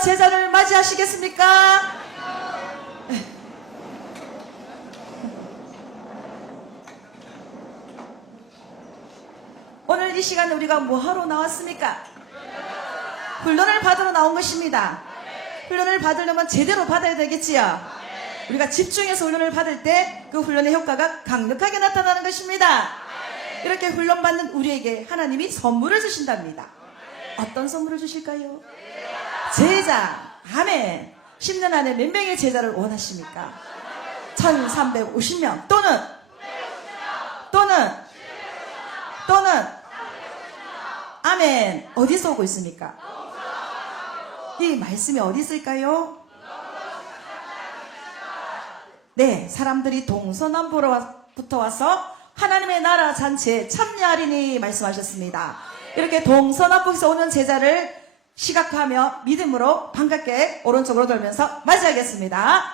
기쁨으로 제자를 맞이하시겠습니까? 오늘 이 시간에 우리가 뭐하러 나왔습니까? 훈련을 받으러 나온 것입니다. 훈련을 받으려면 제대로 받아야 되겠지요. 우리가 집중해서 훈련을 받을 때 그 훈련의 효과가 강력하게 나타나는 것입니다. 이렇게 훈련받는 우리에게 하나님이 선물을 주신답니다. 어떤 선물을 주실까요? 제자. 아멘. 10년 안에 몇 명의 제자를 원하십니까? 1350명 또는 아멘. 어디서 오고 있습니까? 이 말씀이 어디 있을까요? 네, 사람들이 동서남북으로부터 와서 하나님의 나라 잔치에 참여하리니 말씀하셨습니다. 이렇게 동서남북에서 오는 제자를 시각하며 믿음으로 반갑게 오른쪽으로 돌면서 맞이하겠습니다.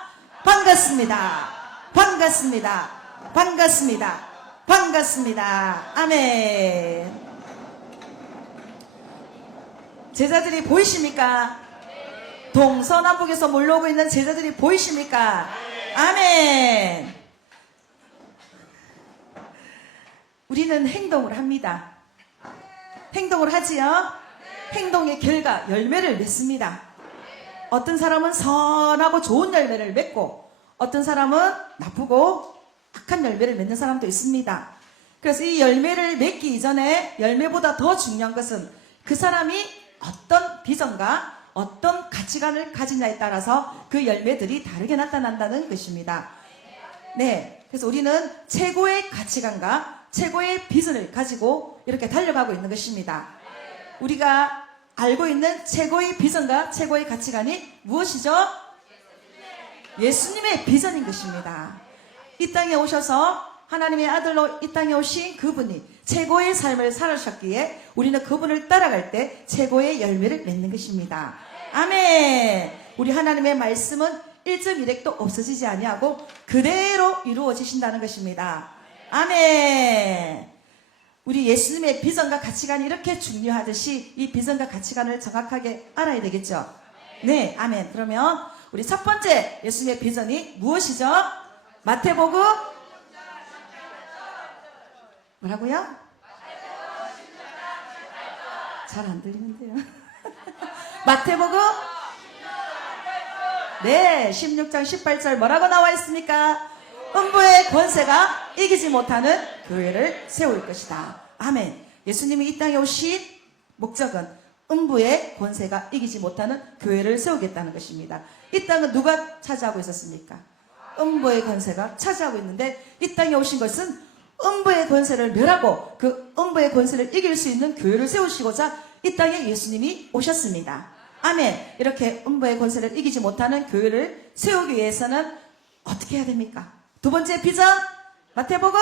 반갑습니다. 반갑습니다. 반갑습니다. 반갑습니다. 아멘. 제자들이 보이십니까? 동서남북에서 몰려오고 있는 제자들이 보이십니까? 아멘. 우리는 행동을 합니다. 행동을 하지요? 행동의 결과 열매를 맺습니다. 어떤 사람은 선하고 좋은 열매를 맺고 어떤 사람은 나쁘고 악한 열매를 맺는 사람도 있습니다. 그래서 이 열매를 맺기 이전에 열매보다 더 중요한 것은 그 사람이 어떤 비전과 어떤 가치관을 가지냐에 따라서 그 열매들이 다르게 나타난다는 것입니다. 네, 그래서 우리는 최고의 가치관과 최고의 비전을 가지고 이렇게 달려가고 있는 것입니다. 우리가 알고 있는 최고의 비전과 최고의 가치관이 무엇이죠? 예수님의 비전인 것입니다. 이 땅에 오셔서 하나님의 아들로 이 땅에 오신 그분이 최고의 삶을 살아셨기에 우리는 그분을 따라갈 때 최고의 열매를 맺는 것입니다. 아멘. 우리 하나님의 말씀은 1.1핵도 없어지지 아니하고 그대로 이루어지신다는 것입니다. 아멘. 우리 예수님의 비전과 가치관이 이렇게 중요하듯이 이 비전과 가치관을 정확하게 알아야 되겠죠. 네, 아멘. 그러면 우리 첫 번째 예수님의 비전이 무엇이죠? 마태복음 뭐라고요? 잘 안 들리는데요. 마태복음 네, 16장 18절 뭐라고 나와 있습니까? 음부의 권세가 이기지 못하는 교회를 세울 것이다. 아멘. 예수님이 이 땅에 오신 목적은 음부의 권세가 이기지 못하는 교회를 세우겠다는 것입니다. 이 땅은 누가 차지하고 있었습니까? 음부의 권세가 차지하고 있는데 이 땅에 오신 것은 음부의 권세를 멸하고 그 음부의 권세를 이길 수 있는 교회를 세우시고자 이 땅에 예수님이 오셨습니다. 아멘. 이렇게 음부의 권세를 이기지 못하는 교회를 세우기 위해서는 어떻게 해야 됩니까? 두 번째 비전 마태복음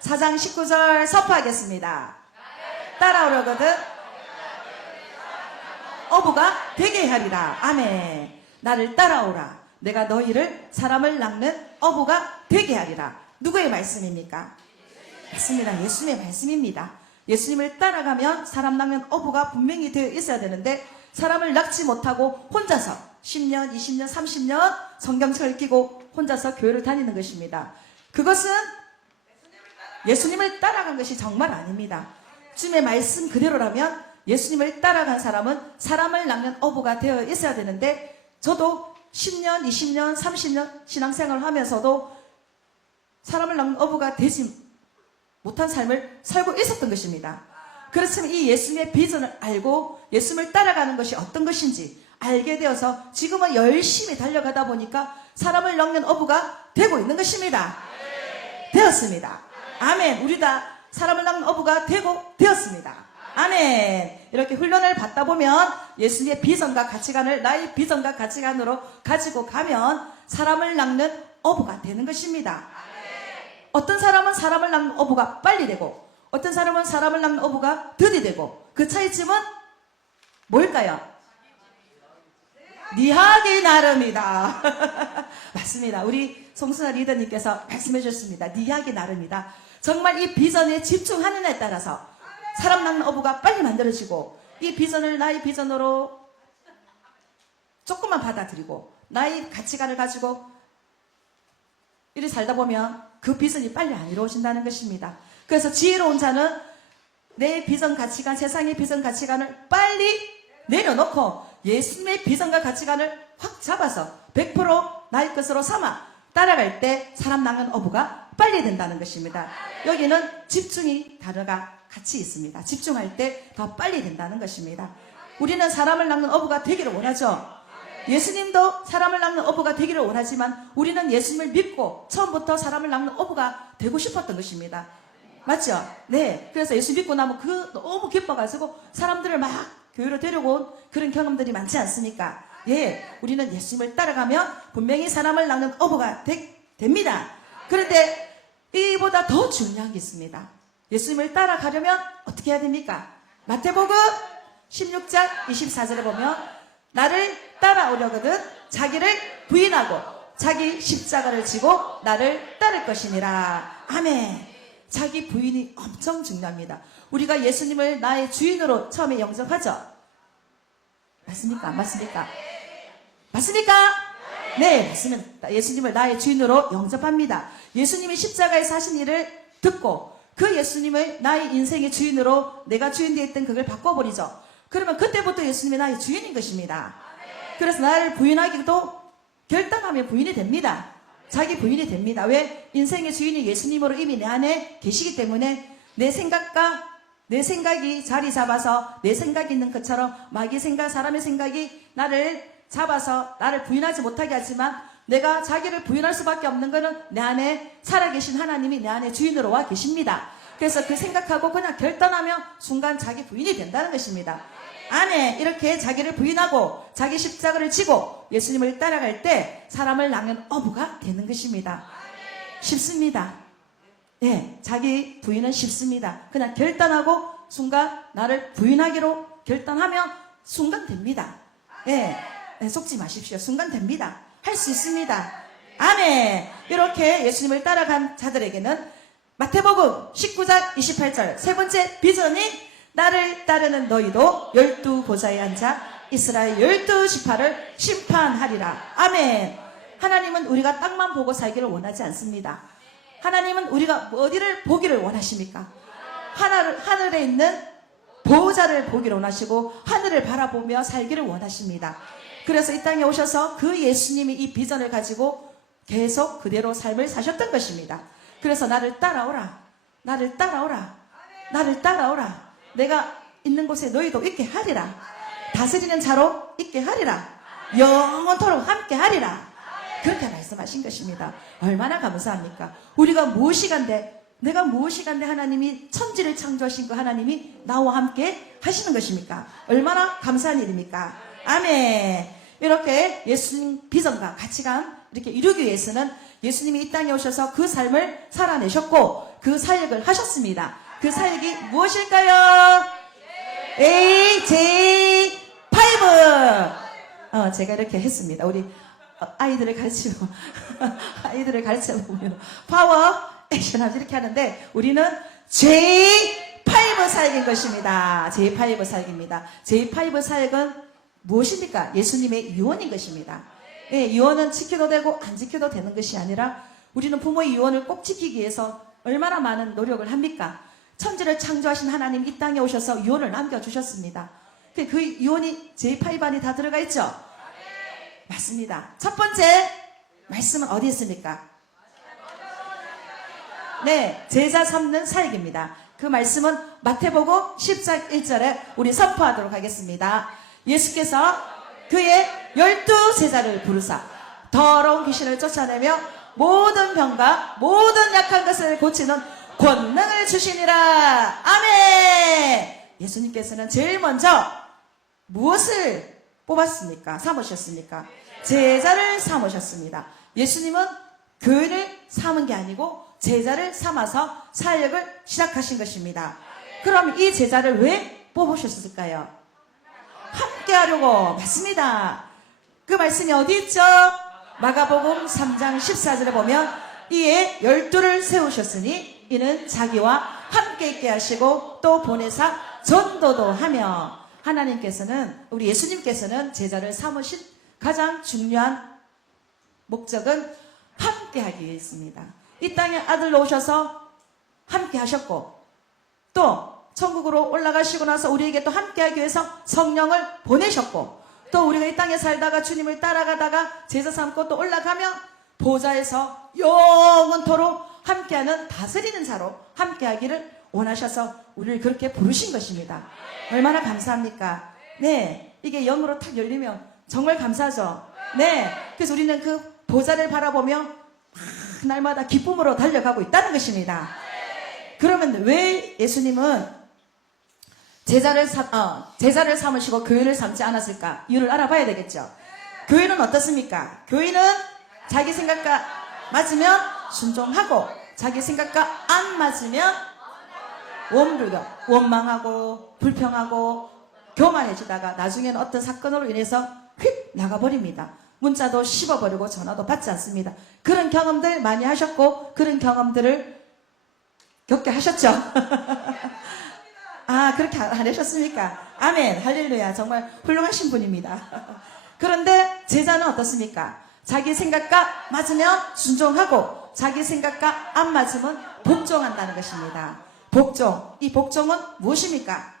4장 19절 선포하겠습니다. 따라오려거든 어부가 되게 하리라. 아멘. 나를 따라오라. 내가 너희를 사람을 낚는 어부가 되게 하리라. 누구의 말씀입니까? 맞습니다. 예수님의 말씀입니다. 예수님을 따라가면 사람 낚는 어부가 분명히 되어 있어야 되는데 사람을 낚지 못하고 혼자서 10년, 20년, 30년 성경책을 끼고 혼자서 교회를 다니는 것입니다. 그것은 예수님을 따라간 것이 정말 아닙니다. 주님의 말씀 그대로라면 예수님을 따라간 사람은 사람을 낚는 어부가 되어 있어야 되는데 저도 10년, 20년, 30년 신앙생활을 하면서도 사람을 낚는 어부가 되지 못한 삶을 살고 있었던 것입니다. 그렇지만 이 예수님의 비전을 알고 예수님을 따라가는 것이 어떤 것인지 알게 되어서 지금은 열심히 달려가다 보니까 사람을 낚는 어부가 되고 있는 것입니다. 되었습니다. 아멘. 우리 다 사람을 낚는 어부가 되었습니다. 아멘. 이렇게 훈련을 받다 보면 예수님의 비전과 가치관을 나의 비전과 가치관으로 가지고 가면 사람을 낚는 어부가 되는 것입니다. 어떤 사람은 사람을 낚는 어부가 빨리 되고 어떤 사람은 사람을 낚는 어부가 더디 되고 그 차이점은 뭘까요? 네 하기 나름이다. 맞습니다. 우리 송순아 리더님께서 말씀해 주셨습니다. 네 하기 나름이다. 정말 이 비전에 집중하느냐에 따라서 사람 낚는 어부가 빨리 만들어지고 이 비전을 나의 비전으로 조금만 받아들이고 나의 가치관을 가지고 이렇게 살다 보면 그 비전이 빨리 안 이루어진다는 것입니다. 그래서 지혜로운 자는 내 비전 가치관, 세상의 비전 가치관을 빨리 내려놓고 예수님의 비전과 가치관을 확 잡아서 100% 나의 것으로 삼아 따라갈 때 사람 낳는 어부가 빨리 된다는 것입니다. 여기는 집중이 다르가 같이 있습니다. 집중할 때 더 빨리 된다는 것입니다. 우리는 사람을 낳는 어부가 되기를 원하죠. 예수님도 사람을 낳는 어부가 되기를 원하지만 우리는 예수님을 믿고 처음부터 사람을 낳는 어부가 되고 싶었던 것입니다. 맞죠? 네. 그래서 예수 믿고 나면 너무 기뻐가지고 사람들을 막 교회로 데려온 그런 경험들이 많지 않습니까? 예. 우리는 예수님을 따라가면 분명히 사람을 낳는 어부가 됩니다. 그런데 이보다 더 중요한 게 있습니다. 예수님을 따라가려면 어떻게 해야 됩니까? 마태복음 16장 24절에 보면 나를 따라오려거든 자기를 부인하고 자기 십자가를 지고 나를 따를 것이니라. 아멘. 자기 부인이 엄청 중요합니다. 우리가 예수님을 나의 주인으로 처음에 영접하죠? 맞습니까? 안 맞습니까? 맞습니까? 네, 맞습니다. 예수님을 나의 주인으로 영접합니다. 예수님이 십자가에서 하신 일을 듣고 그 예수님을 나의 인생의 주인으로 내가 주인 되어 있던 그걸 바꿔버리죠. 그러면 그때부터 예수님이 나의 주인인 것입니다. 그래서 나를 부인하기도 결단하면 부인이 됩니다. 자기 부인이 됩니다. 왜? 인생의 주인이 예수님으로 이미 내 안에 계시기 때문에 내 생각이 자리 잡아서 내 생각이 있는 것처럼 마귀 생각, 사람의 생각이 나를 잡아서 나를 부인하지 못하게 하지만 내가 자기를 부인할 수밖에 없는 것은 내 안에 살아계신 하나님이 내 안에 주인으로 와 계십니다. 그래서 그 생각하고 그냥 결단하면 순간 자기 부인이 된다는 것입니다. 안에 이렇게 자기를 부인하고 자기 십자가를 지고 예수님을 따라갈 때 사람을 낳는 어부가 되는 것입니다. 쉽습니다. 네, 자기 부인은 쉽습니다. 그냥 결단하고 순간 나를 부인하기로 결단하면 순간 됩니다. 네, 속지 마십시오. 순간 됩니다. 할 수 있습니다. 아멘. 이렇게 예수님을 따라간 자들에게는 마태복음 19장 28절 세 번째 비전이 나를 따르는 너희도 12보좌에 앉아 이스라엘 12지파를 심판하리라. 아멘. 하나님은 우리가 땅만 보고 살기를 원하지 않습니다. 하나님은 우리가 어디를 보기를 원하십니까? 하늘에 있는 보호자를 보기를 원하시고 하늘을 바라보며 살기를 원하십니다. 그래서 이 땅에 오셔서 그 예수님이 이 비전을 가지고 계속 그대로 삶을 사셨던 것입니다. 그래서 나를 따라오라. 나를 따라오라. 나를 따라오라. 내가 있는 곳에 너희도 있게 하리라. 다스리는 자로 있게 하리라. 영원토록 함께 하리라. 그렇게 말씀하신 것입니다. 얼마나 감사합니까? 우리가 무엇이간데 내가 무엇이간데 하나님이 천지를 창조하신 그 하나님이 나와 함께 하시는 것입니까? 얼마나 감사한 일입니까? 아멘. 이렇게 예수님 비전과 가치관 이렇게 이루기 위해서는 예수님이 이 땅에 오셔서 그 삶을 살아내셨고 그 사역을 하셨습니다. 그 사역이 무엇일까요? AJ5. 제가 이렇게 했습니다. 우리 아이들을 가르치면 파워 액션 하면서 이렇게 하는데 우리는 J5 사역인 것입니다. J5 사역입니다. J5 사역은 무엇입니까? 예수님의 유언인 것입니다. 예, 유언은 지켜도 되고 안 지켜도 되는 것이 아니라 우리는 부모의 유언을 꼭 지키기 위해서 얼마나 많은 노력을 합니까? 천지를 창조하신 하나님 이 땅에 오셔서 유언을 남겨주셨습니다. 그 유언이 J5 안에 다 들어가 있죠? 맞습니다. 첫 번째 말씀은 어디 있습니까? 네, 제자 삼는 사역입니다. 그 말씀은 마태복음 10장 1절에 우리 선포하도록 하겠습니다. 예수께서 그의 12제자를 부르사 더러운 귀신을 쫓아내며 모든 병과 모든 약한 것을 고치는 권능을 주시니라. 아멘. 예수님께서는 제일 먼저 무엇을 뽑았습니까? 삼으셨습니까? 제자를 삼으셨습니다. 예수님은 교회를 삼은 게 아니고 제자를 삼아서 사역을 시작하신 것입니다. 그럼 이 제자를 왜 뽑으셨을까요? 함께 하려고. 맞습니다. 그 말씀이 어디 있죠? 마가복음 3장 14절에 보면 이에 12를 세우셨으니 이는 자기와 함께 있게 하시고 또 보내사 전도도 하며 하나님께서는, 우리 예수님께서는 제자를 삼으신 가장 중요한 목적은 함께 하기 위해서입니다. 이 땅에 아들로 오셔서 함께 하셨고, 또 천국으로 올라가시고 나서 우리에게 또 함께 하기 위해서 성령을 보내셨고, 또 우리가 이 땅에 살다가 주님을 따라가다가 제자 삼고 또 올라가면 보좌에서 영원토록 함께하는 다스리는 자로 함께하기를 원하셔서 우리를 그렇게 부르신 것입니다. 얼마나 감사합니까? 네, 이게 영으로 탁 열리면 정말 감사하죠. 네, 그래서 우리는 그 보좌를 바라보며 날마다 기쁨으로 달려가고 있다는 것입니다. 그러면 왜 예수님은 제자를 삼으시고 교회를 삼지 않았을까? 이유를 알아봐야 되겠죠. 교회는 어떻습니까? 교회는 자기 생각과 맞으면 순종하고, 자기 생각과 안 맞으면 원망하고 불평하고 교만해지다가 나중에는 어떤 사건으로 인해서 휙 나가버립니다. 문자도 씹어버리고 전화도 받지 않습니다. 그런 경험들 많이 하셨고, 그런 경험들을 겪게 하셨죠. 아, 그렇게 안 하셨습니까? 아멘, 할렐루야. 정말 훌륭하신 분입니다. 그런데 제자는 어떻습니까? 자기 생각과 맞으면 순종하고, 자기 생각과 안 맞으면 복종한다는 것입니다. 복종. 이 복종은 무엇입니까?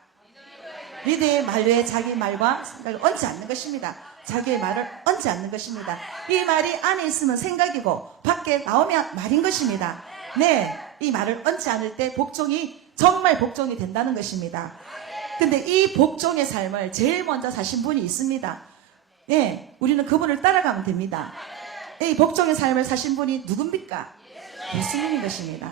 리더의 말에 자기 말과 생각을 얹지 않는 것입니다. 자기의 말을 얹지 않는 것입니다. 이 말이 안에 있으면 생각이고 밖에 나오면 말인 것입니다. 네, 이 말을 얹지 않을 때 복종이 정말 복종이 된다는 것입니다. 근데 이 복종의 삶을 제일 먼저 사신 분이 있습니다. 네, 우리는 그분을 따라가면 됩니다. 이 복종의 삶을 사신 분이 누굽니까? 예수님인 것입니다.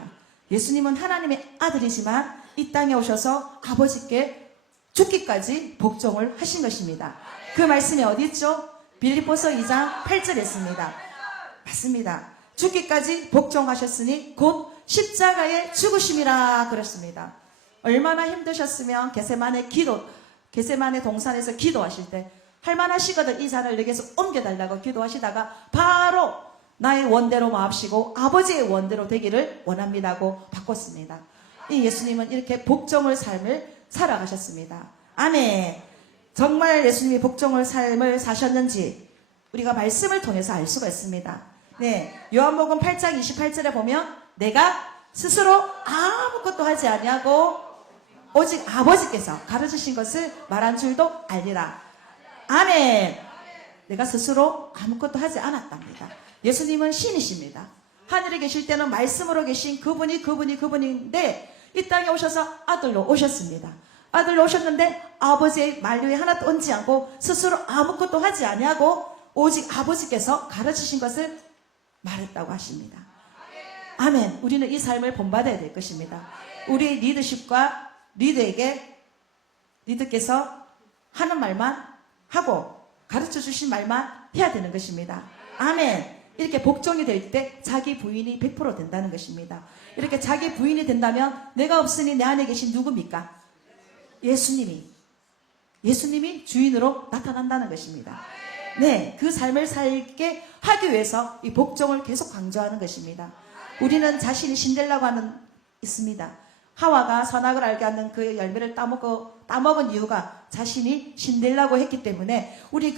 예수님은 하나님의 아들이지만 이 땅에 오셔서 아버지께 죽기까지 복종을 하신 것입니다. 그 말씀이 어디 있죠? 빌립보서 2장 8절에 있습니다. 맞습니다. 죽기까지 복종하셨으니 곧 십자가의 죽으심이라 그랬습니다. 얼마나 힘드셨으면 게세마네 동산에서 기도하실 때 할만하시거든 이 잔을 내게서 옮겨달라고 기도하시다가 바로 나의 원대로 마옵시고 아버지의 원대로 되기를 원합니다고 바꿨습니다. 이 예수님은 이렇게 복종의 삶을 살아가셨습니다. 아멘. 정말 예수님이 복종의 삶을 사셨는지 우리가 말씀을 통해서 알 수가 있습니다. 네, 요한복음 8장 28절에 보면 내가 스스로 아무것도 하지 아니하고 오직 아버지께서 가르치신 것을 말한 줄도 알리라. 아멘. 내가 스스로 아무것도 하지 않았답니다. 예수님은 신이십니다. 하늘에 계실 때는 말씀으로 계신 그분인데 이 땅에 오셔서 아들로 오셨습니다. 아들로 오셨는데 아버지의 말류에 하나도 얹지 않고 스스로 아무것도 하지 아니하고 오직 아버지께서 가르치신 것을 말했다고 하십니다. 아멘. 우리는 이 삶을 본받아야 될 것입니다. 우리 리더십과 리더께서 하는 말만 하고 가르쳐 주신 말만 해야 되는 것입니다. 아멘. 이렇게 복종이 될 때 자기 부인이 100% 된다는 것입니다. 이렇게 자기 부인이 된다면 내가 없으니 내 안에 계신 누굽니까? 예수님이 주인으로 나타난다는 것입니다. 네, 그 삶을 살게 하기 위해서 이 복종을 계속 강조하는 것입니다. 우리는 자신이 신del라고 하는 있습니다. 하와가 선악을 알게 하는 그 열매를 따먹은 이유가 자신이 신del라고 했기 때문에 우리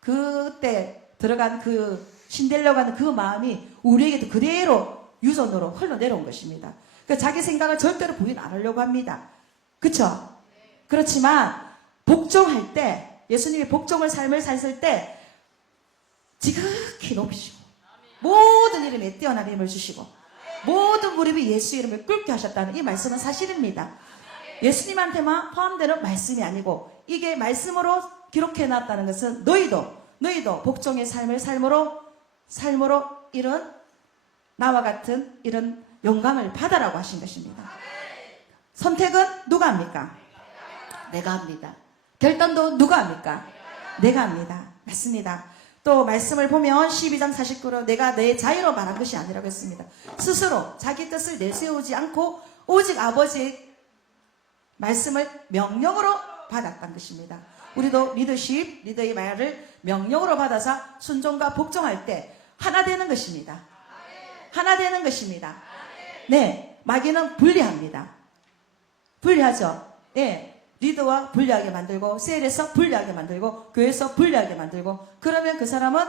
그때 들어간 그 신del라고 하는 그 마음이 우리에게도 그대로 유전으로 흘러내려온 것입니다. 그러니까 자기 생각을 절대로 부인 안 하려고 합니다. 그쵸? 그렇지만 복종할 때 예수님이 복종을 삶을 살았을 때 지극히 높이시고 모든 이름에 뛰어난 힘을 주시고 모든 무릎이 예수 이름을 꿇게 하셨다는 이 말씀은 사실입니다. 예수님한테만 포함되는 말씀이 아니고 이게 말씀으로 기록해놨다는 것은 너희도 복종의 삶을 삶으로 이런 나와 같은 이런 영감을 받아라고 하신 것입니다. 선택은 누가 합니까? 내가 합니다. 결단도 누가 합니까? 내가 합니다. 맞습니다. 또 말씀을 보면 12장 49로 내가 내 자유로 말한 것이 아니라고 했습니다. 스스로 자기 뜻을 내세우지 않고 오직 아버지의 말씀을 명령으로 받았다는 것입니다. 우리도 리더의 말을 명령으로 받아서 순종과 복종할 때 하나 되는 것입니다. 하나 되는 것입니다. 네, 마귀는 분리합니다. 분리하죠. 네, 리더와 불리하게 만들고 셀에서 불리하게 만들고 교회에서 불리하게 만들고 그러면 그 사람은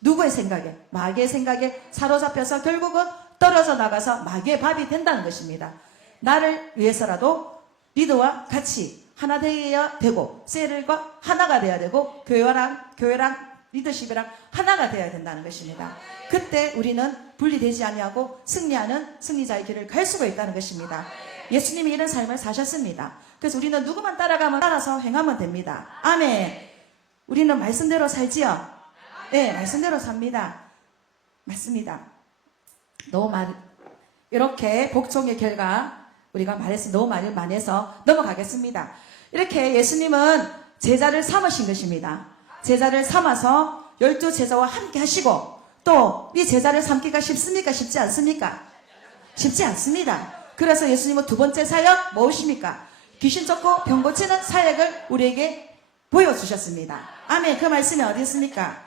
누구의 생각에? 마귀의 생각에 사로잡혀서 결국은 떨어져 나가서 마귀의 밥이 된다는 것입니다. 나를 위해서라도 리더와 같이 하나 되어야 되고 셀과 하나가 되어야 되고 교회랑 리더십이랑 하나가 되어야 된다는 것입니다. 그때 우리는 분리되지 아니하고 승리하는 승리자의 길을 갈 수가 있다는 것입니다. 예수님이 이런 삶을 사셨습니다. 그래서 우리는 누구만 따라가면 따라서 행하면 됩니다. 아멘. 우리는 말씀대로 살지요? 네, 말씀대로 삽니다. 맞습니다. 이렇게 복종의 결과 우리가 너무 많이 해서 넘어가겠습니다. 이렇게 예수님은 제자를 삼으신 것입니다. 제자를 삼아서 12제자와 함께 하시고 또 이 제자를 삼기가 쉽습니까? 쉽지 않습니까? 쉽지 않습니다. 그래서 예수님은 두 번째 사역 무엇입니까? 귀신 쫓고 병 고치는 사역을 우리에게 보여주셨습니다. 아멘. 그 말씀이 어디 있습니까?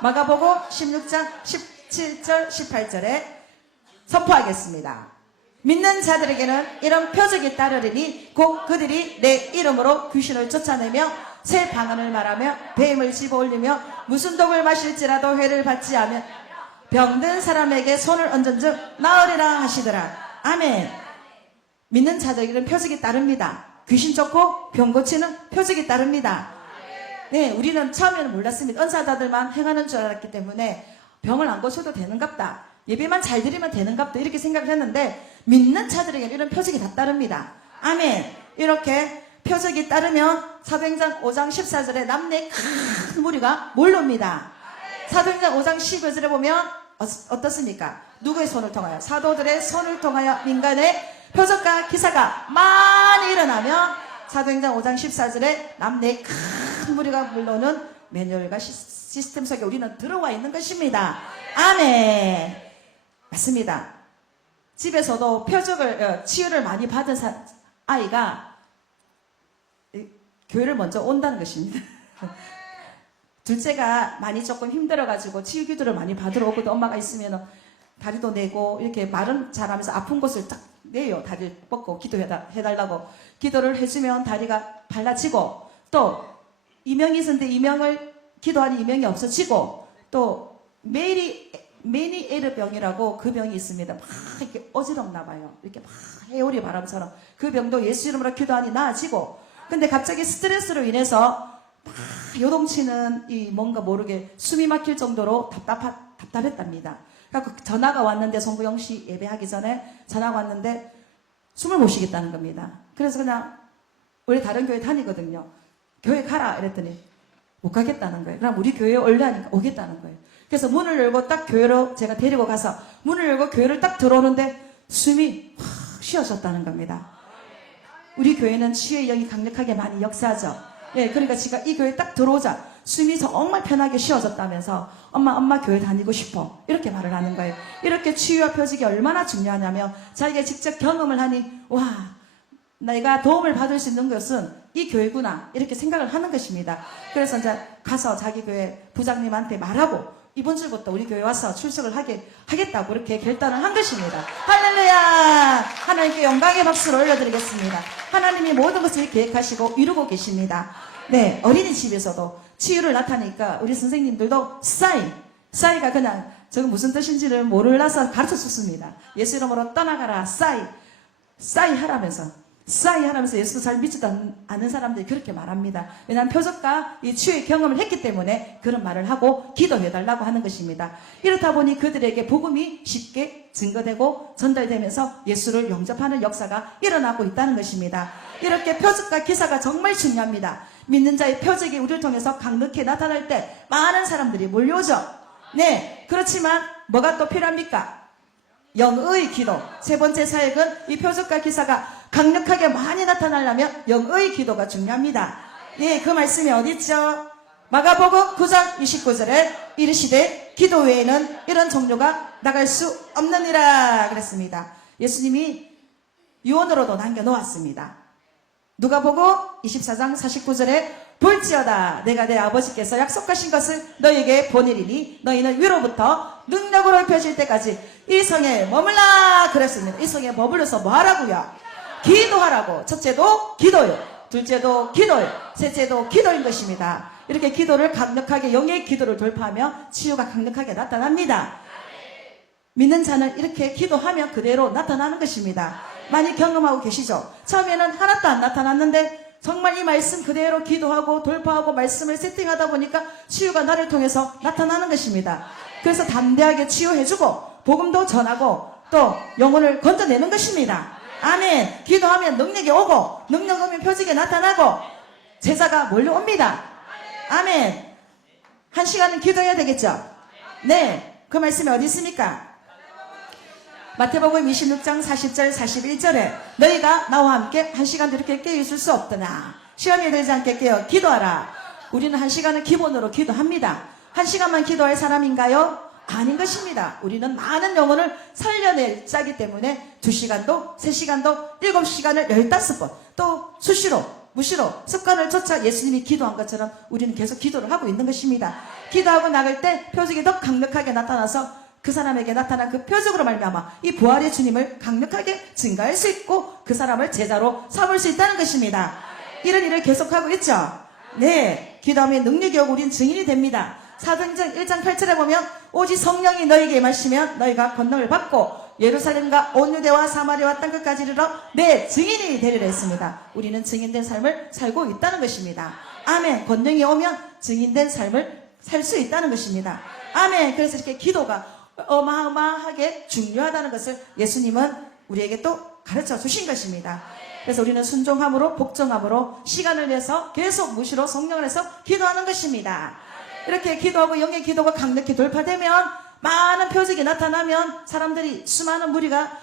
마가복음 16장 17절 18절에 선포하겠습니다. 믿는 자들에게는 이런 표적이 따르리니 곧 그들이 내 이름으로 귀신을 쫓아내며 새 방언을 말하며 뱀을 집어올리며 무슨 독을 마실지라도 해를 받지 않으며 병든 사람에게 손을 얹은즉 나으리라 하시더라. 아멘. 믿는 자들에게는 표적이 따릅니다. 귀신 쫓고 병 고치는 표적이 따릅니다. 네, 우리는 처음에는 몰랐습니다. 은사자들만 행하는 줄 알았기 때문에 병을 안 고쳐도 되는갑다. 예배만 잘 드리면 되는갑다. 이렇게 생각을 했는데 믿는 자들에게는 이런 표적이 다 따릅니다. 아멘. 이렇게 표적이 따르면 사도행전 5장 14절에 남녀의 큰 무리가 몰려옵니다. 사도행전 5장 15절에 보면 어떻습니까? 누구의 손을 통하여? 사도들의 손을 통하여 민간의 표적과 기사가 많이 일어나며 사도행전 5장 14절에 남녀의 큰 무리가 물러오는 매뉴얼과 시스템 속에 우리는 들어와 있는 것입니다. 아멘. 맞습니다. 집에서도 치유를 많이 받은 아이가 교회를 먼저 온다는 것입니다. 둘째가 많이 조금 힘들어가지고 치유 기도를 많이 받으러 오거든. 엄마가 있으면 다리도 내고 이렇게 말은 잘하면서 아픈 곳을 딱 내요. 다리를 뻗고 기도해달라고 기도를 해주면 다리가 발라지고 또 이명이 있었는데 이명을 기도하니 이명이 없어지고 또 메니에르 병이라고 그 병이 있습니다. 막 이렇게 어지럽나 봐요. 이렇게 막 해오리 바람처럼 그 병도 예수 이름으로 기도하니 나아지고 근데 갑자기 스트레스로 인해서 막 요동치는 이 뭔가 모르게 숨이 막힐 정도로 답답했답니다. 그래서 전화가 왔는데 송구영 씨 예배하기 전에 전화가 왔는데 숨을 못 쉬겠다는 겁니다. 그래서 그냥 원래 다른 교회 다니거든요. 교회 가라 이랬더니 못 가겠다는 거예요. 그럼 우리 교회에 올라니까 오겠다는 거예요. 그래서 문을 열고 딱 교회로 제가 데리고 가서 문을 열고 교회를 딱 들어오는데 숨이 확 쉬어졌다는 겁니다. 우리 교회는 치유의 영이 강력하게 많이 역사하죠. 예, 그러니까 제가 이 교회 딱 들어오자 숨이 정말 편하게 쉬어졌다면서 엄마 교회 다니고 싶어 이렇게 말을 하는 거예요. 이렇게 치유와 표적이 얼마나 중요하냐면 자기가 직접 경험을 하니 와 내가 도움을 받을 수 있는 것은 이 교회구나 이렇게 생각을 하는 것입니다. 그래서 이제 가서 자기 교회 부장님한테 말하고 이번 주부터 우리 교회 와서 출석을 하겠다고 그렇게 결단을 한 것입니다. 할렐루야! 하나님께 영광의 박수를 올려드리겠습니다. 하나님이 모든 것을 계획하시고 이루고 계십니다. 네, 어린이집에서도 치유를 나타내니까 우리 선생님들도 싸이가 그냥 저거 무슨 뜻인지를 몰라서 가르쳐 줬습니다. 예수 이름으로 떠나가라 싸이 하라면서 예수 잘 믿지도 않는 사람들이 그렇게 말합니다. 왜냐하면 표적과 이 치유의 경험을 했기 때문에 그런 말을 하고 기도해달라고 하는 것입니다. 이렇다 보니 그들에게 복음이 쉽게 증거되고 전달되면서 예수를 영접하는 역사가 일어나고 있다는 것입니다. 이렇게 표적과 기사가 정말 중요합니다. 믿는 자의 표적이 우리를 통해서 강력히 나타날 때 많은 사람들이 몰려오죠. 네, 그렇지만 뭐가 또 필요합니까? 영의 기도. 세 번째 사역은 이 표적과 기사가 강력하게 많이 나타나려면 영의 기도가 중요합니다. 예, 그 말씀이 어디 있죠? 마가복음 9장 29절에 이르시되 기도 외에는 이런 종류가 나갈 수 없느니라 그랬습니다. 예수님이 유언으로도 남겨놓았습니다. 누가복음 24장 49절에 볼지어다 내가 내 아버지께서 약속하신 것을 너에게 보내리니 너희는 위로부터 능력으로 입혀질 때까지 이 성에 머물라 그랬습니다. 이 성에 머물러서 뭐 하라고요? 기도하라고. 첫째도 기도요. 둘째도 기도예요. 셋째도 기도인 것입니다. 이렇게 기도를 강력하게 영의 기도를 돌파하며 치유가 강력하게 나타납니다. 믿는 자는 이렇게 기도하면 그대로 나타나는 것입니다. 많이 경험하고 계시죠? 처음에는 하나도 안 나타났는데 정말 이 말씀 그대로 기도하고 돌파하고 말씀을 세팅하다 보니까 치유가 나를 통해서 나타나는 것입니다. 그래서 담대하게 치유해주고 복음도 전하고 또 영혼을 건져내는 것입니다. 아멘. 기도하면 능력이 오고 능력 오면 표적이 나타나고 제자가 몰려옵니다. 아멘. 한 시간은 기도해야 되겠죠? 네. 그 말씀이 어디 있습니까? 마태복음 26장 40절 41절에 너희가 나와 함께 한 시간도 이렇게 깨어있을 수 없더나 시험에 들지 않게 깨어 기도하라. 우리는 한 시간은 기본으로 기도합니다. 한 시간만 기도할 사람인가요? 아닌 것입니다. 우리는 많은 영혼을 살려낼 자기 때문에 2시간도 3시간도 7시간을 15번 또 수시로 무시로 습관을 쫓아 예수님이 기도한 것처럼 우리는 계속 기도를 하고 있는 것입니다. 기도하고 나갈 때 표적이 더 강력하게 나타나서 그 사람에게 나타난 그 표적으로 말미암아 이 부활의 주님을 강력하게 증가할 수 있고 그 사람을 제자로 삼을 수 있다는 것입니다. 이런 일을 계속하고 있죠. 네, 기도하면 능력이 오고 우리는 증인이 됩니다. 사도행전 1장 8절에 보면 오직 성령이 너희에게 임하시면 너희가 권능을 받고 예루살렘과 온 유대와 사마리아와 땅끝까지 이르러 내 증인이 되리라 했습니다. 우리는 증인된 삶을 살고 있다는 것입니다. 아멘. 권능이 오면 증인된 삶을 살 수 있다는 것입니다. 아멘. 그래서 이렇게 기도가 어마어마하게 중요하다는 것을 예수님은 우리에게 또 가르쳐 주신 것입니다. 그래서 우리는 순종함으로 복종함으로 시간을 내서 계속 무시로 성령을 해서 기도하는 것입니다. 이렇게 기도하고 영의 기도가 강력히 돌파되면 많은 표적이 나타나면 사람들이 수많은 무리가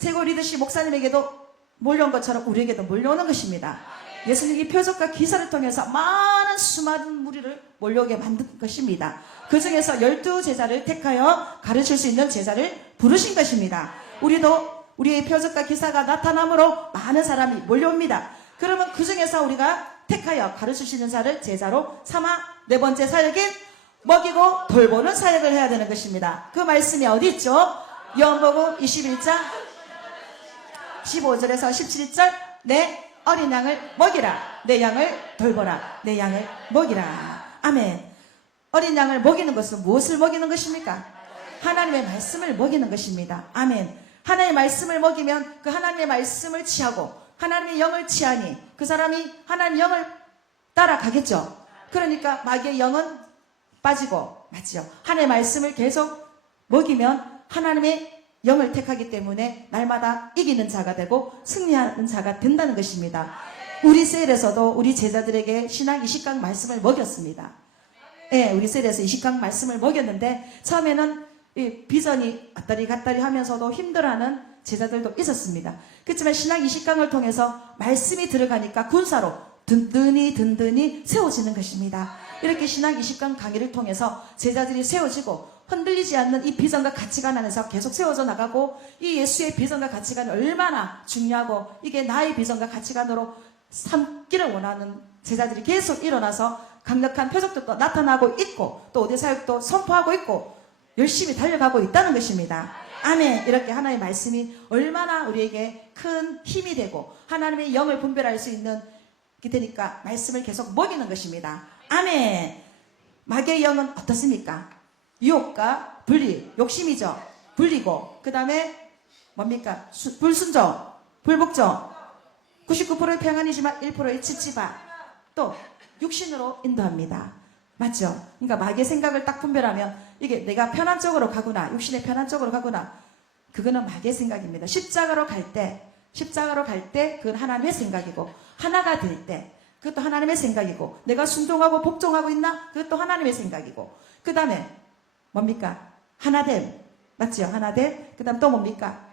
최고 리더십 목사님에게도 몰려온 것처럼 우리에게도 몰려오는 것입니다. 예수님이 표적과 기사를 통해서 많은 수많은 무리를 몰려오게 만든 것입니다. 그 중에서 12제자를 택하여 가르칠 수 있는 제자를 부르신 것입니다. 우리도 우리의 표적과 기사가 나타남으로 많은 사람이 몰려옵니다. 그러면 그 중에서 우리가 택하여 가르칠 수 있는 자를 제자로 삼아 네 번째 사역인 먹이고 돌보는 사역을 해야 되는 것입니다. 그 말씀이 어디 있죠? 요한복음 21장 15절에서 17절 내 어린 양을 먹이라. 내 양을 돌보라. 내 양을 먹이라. 아멘. 어린 양을 먹이는 것은 무엇을 먹이는 것입니까? 하나님의 말씀을 먹이는 것입니다. 아멘. 하나님의 말씀을 먹이면 그 하나님의 말씀을 취하고 하나님의 영을 취하니 그 사람이 하나님의 영을 따라가겠죠. 그러니까 마귀의 영은 빠지고 맞죠. 하나님의 말씀을 계속 먹이면 하나님의 영을 택하기 때문에 날마다 이기는 자가 되고 승리하는 자가 된다는 것입니다. 우리 셀에서도 우리 제자들에게 신학 20강 말씀을 먹였습니다. 네, 우리 셀에서 20강 말씀을 먹였는데 처음에는 이 비전이 왔다리 갔다리 하면서도 힘들어하는 제자들도 있었습니다. 그렇지만 신학 20강을 통해서 말씀이 들어가니까 군사로 든든히 세워지는 것입니다. 이렇게 신학 20강 강의를 통해서 제자들이 세워지고 흔들리지 않는 이 비전과 가치관 안에서 계속 세워져 나가고 이 예수의 비전과 가치관이 얼마나 중요하고 이게 나의 비전과 가치관으로 삼기를 원하는 제자들이 계속 일어나서 강력한 표적도 나타나고 있고 또 어디 사역도 선포하고 있고 열심히 달려가고 있다는 것입니다. 아멘. 이렇게 하나님의 말씀이 얼마나 우리에게 큰 힘이 되고 하나님의 영을 분별할 수 있는 게 되니까 말씀을 계속 먹이는 것입니다. 아멘. 마귀의 영은 어떻습니까? 유혹과 분리, 욕심이죠. 분리고 그 다음에 뭡니까? 불순종, 불복종, 99%의 평안이지만 1%의 치치바, 또 육신으로 인도합니다. 맞죠? 그러니까 마귀의 생각을 딱 분별하면 이게 내가 편한 쪽으로 가구나, 육신의 편한 쪽으로 가구나, 그거는 마귀의 생각입니다. 십자가로 갈 때 그건 하나님의 생각이고 하나가 될 때 그것도 하나님의 생각이고 내가 순종하고 복종하고 있나? 그것도 하나님의 생각이고 그 다음에 뭡니까? 하나됨. 맞죠? 하나됨. 그 다음 또 뭡니까?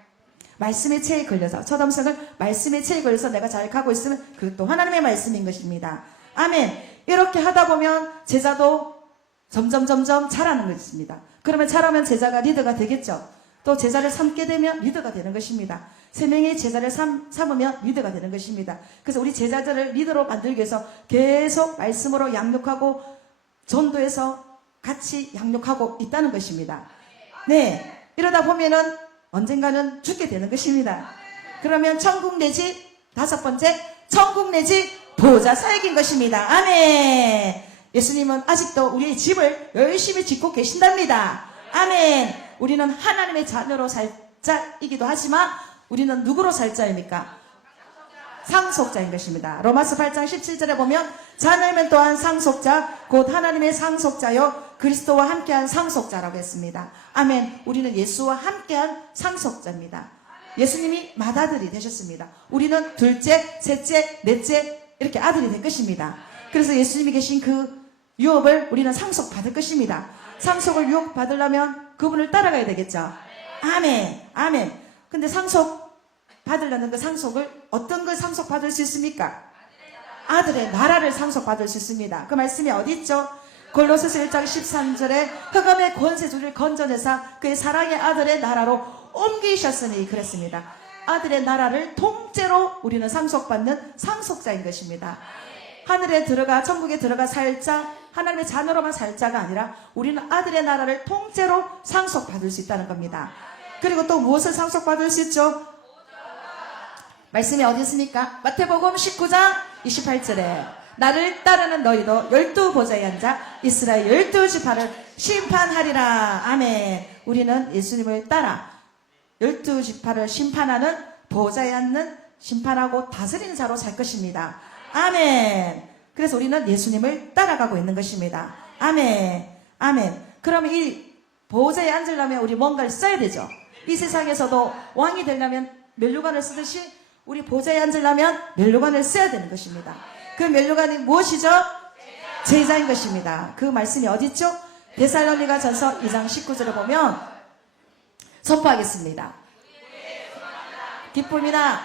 말씀의 체에 걸려서 초점성을 말씀의 체에 걸려서 내가 잘 가고 있으면 그것도 하나님의 말씀인 것입니다. 아멘. 이렇게 하다 보면 제자도 점점 자라는 것입니다. 그러면 자라면 제자가 리더가 되겠죠. 또 제자를 삼게 되면 리더가 되는 것입니다. 3명의 제자를 삼으면 리더가 되는 것입니다. 그래서 우리 제자들을 리더로 만들기 위해서 계속 말씀으로 양육하고 전도해서 같이 양육하고 있다는 것입니다. 네, 이러다 보면은 언젠가는 죽게 되는 것입니다. 그러면 천국 내지 5번째 천국 내지 보좌 사역인 것입니다. 아멘. 예수님은 아직도 우리의 집을 열심히 짓고 계신답니다. 아멘. 우리는 하나님의 자녀로 살 자이기도 하지만 우리는 누구로 살 자입니까? 상속자인 것입니다. 로마서 8장 17절에 보면 자녀면 또한 상속자 곧 하나님의 상속자요 그리스도와 함께한 상속자라고 했습니다. 아멘. 우리는 예수와 함께한 상속자입니다. 예수님이 맏아들이 되셨습니다. 우리는 둘째, 셋째, 넷째 이렇게 아들이 될 것입니다. 그래서 예수님이 계신 그 유업을 우리는 상속받을 것입니다. 상속을 유업받으려면 그분을 따라가야 되겠죠. 아멘. 아멘. 근데 상속 받으려는 그 상속을 어떤 걸 상속받을 수 있습니까? 아들의 나라를 상속받을 수 있습니다. 그 말씀이 어디 있죠? 골로새서 1장 13절에 흑암의 권세주를 건져내사 그의 사랑의 아들의 나라로 옮기셨으니 그랬습니다. 아들의 나라를 통째로 우리는 상속받는 상속자인 것입니다. 하늘에 들어가 천국에 들어가 살자 하나님의 자녀로만 살자가 아니라 우리는 아들의 나라를 통째로 상속받을 수 있다는 겁니다. 그리고 또 무엇을 상속받을 수 있죠? 말씀이 어디 있습니까? 마태복음 19장 28절에 나를 따르는 너희도 12보좌에 앉아 이스라엘 12지파를 심판하리라. 아멘. 우리는 예수님을 따라 12지파를 심판하는 보좌에 앉는 심판하고 다스리는 자로 살 것입니다. 아멘. 그래서 우리는 예수님을 따라가고 있는 것입니다. 아멘. 아멘. 그러면 이 보좌에 앉으려면 우리 뭔가를 써야 되죠. 이 세상에서도 왕이 되려면 면류관을 쓰듯이 우리 보좌에 앉으려면 면류관을 써야 되는 것입니다. 그 면류관이 무엇이죠? 제자인 것입니다. 그 말씀이 어디 있죠? 데살로니가 전서 2장 19절에 보면 선포하겠습니다. 기쁨이나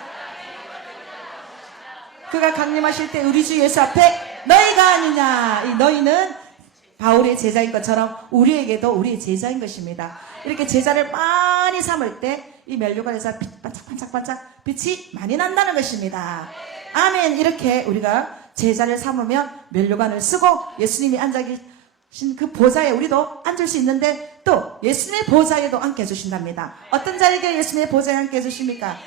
그가 강림하실 때 우리 주 예수 앞에 너희가 아니냐. 이 너희는 바울의 제자인 것처럼 우리에게도 우리의 제자인 것입니다. 이렇게 제자를 많이 삼을 때 이 면류관에서 반짝반짝 빛이 많이 난다는 것입니다. 아멘. 이렇게 우리가 제자를 삼으면 면류관을 쓰고 예수님이 앉아 계신 그 보좌에 우리도 앉을 수 있는데 또 예수님의 보좌에도 앉게 해주신답니다. 어떤 자에게 예수님의 보좌에 앉게 해주십니까?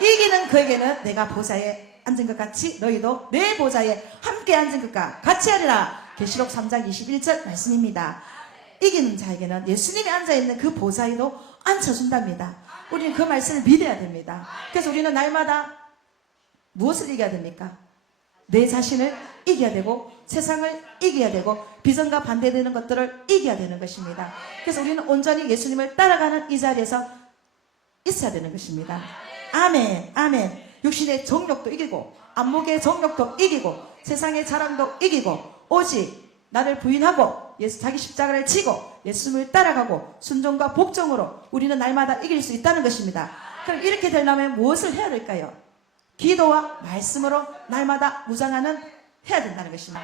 이기는 그에게는 내가 보좌에 앉은 것 같이 너희도 내 보좌에 함께 앉은 것과 같이 하리라. 계시록 3장 21절 말씀입니다. 이기는 자에게는 예수님이 앉아있는 그 보좌에도 앉혀준답니다. 우리는 그 말씀을 믿어야 됩니다. 그래서 우리는 날마다 무엇을 이겨야 됩니까? 내 자신을 이겨야 되고 세상을 이겨야 되고 비전과 반대되는 것들을 이겨야 되는 것입니다. 그래서 우리는 온전히 예수님을 따라가는 이 자리에서 있어야 되는 것입니다. 아멘. 아멘. 육신의 정욕도 이기고 안목의 정욕도 이기고 세상의 자랑도 이기고 오직 나를 부인하고 자기 십자가를 지고 예수님을 따라가고 순종과 복종으로 우리는 날마다 이길 수 있다는 것입니다. 그럼 이렇게 되려면 무엇을 해야 될까요? 기도와 말씀으로 날마다 무장하는 해야 된다는 것입니다.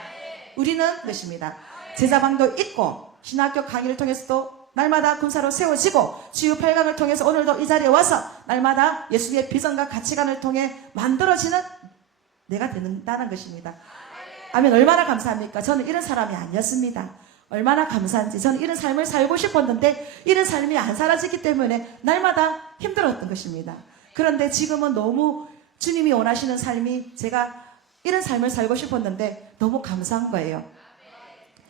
우리는 것입니다. 제자방도 있고 신학교 강의를 통해서도 날마다 군사로 세워지고 지유 8강을 통해서 오늘도 이 자리에 와서 날마다 예수님의 비전과 가치관을 통해 만들어지는 내가 된다는 것입니다. 아멘. 얼마나 감사합니까? 저는 이런 사람이 아니었습니다. 얼마나 감사한지. 저는 이런 삶을 살고 싶었는데 이런 삶이 안 사라지기 때문에 날마다 힘들었던 것입니다. 그런데 지금은 너무 주님이 원하시는 삶이 제가 이런 삶을 살고 싶었는데 너무 감사한 거예요.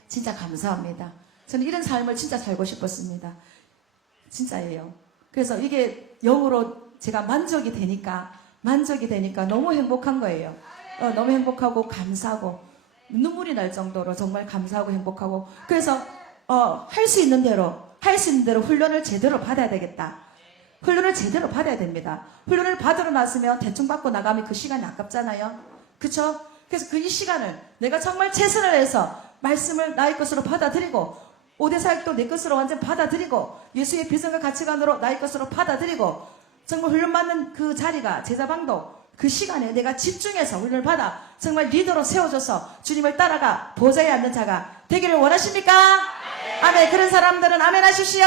진짜 감사합니다. 저는 이런 삶을 진짜 살고 싶었습니다. 진짜예요. 그래서 이게 영으로 제가 만족이 되니까 너무 행복한 거예요. 너무 행복하고 감사하고 눈물이 날 정도로 정말 감사하고 행복하고 그래서 할 수 있는 대로 훈련을 제대로 받아야 되겠다. 훈련을 제대로 받아야 됩니다. 훈련을 받으러 나서면 대충 받고 나가면 그 시간이 아깝잖아요. 그쵸? 그래서 그 이 시간을 내가 정말 최선을 해서 말씀을 나의 것으로 받아들이고 5대 사역도 내 것으로 완전 받아들이고 예수의 비전과 가치관으로 나의 것으로 받아들이고 정말 훈련받는 그 자리가 제자방도 그 시간에 내가 집중해서 훈련을 받아 정말 리더로 세워져서 주님을 따라가 보좌에 앉는 자가 되기를 원하십니까? 아멘. 그런 사람들은 아멘 하십시오.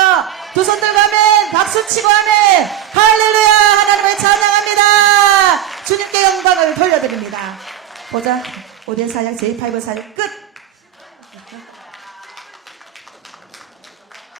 두 손 들고 아멘. 박수 치고 아멘. 할렐루야. 하나님을 찬양합니다. 주님께 영광을 돌려드립니다. 보자 5대 사역 제5 사역 끝.